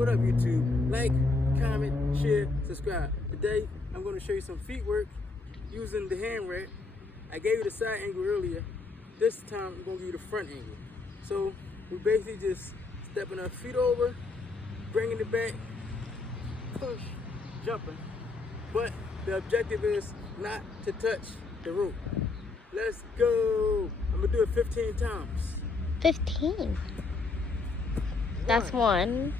What up, YouTube? Like, comment, share, subscribe. Today, I'm going to show you some feet work using the hand rack. I gave you the side angle earlier. This time, I'm going to give you the front angle. So, we basically just stepping our feet over, bringing it back, push, jumping. But the objective is not to touch the rope. Let's go. I'm going to do it 15 times. 15. That's one.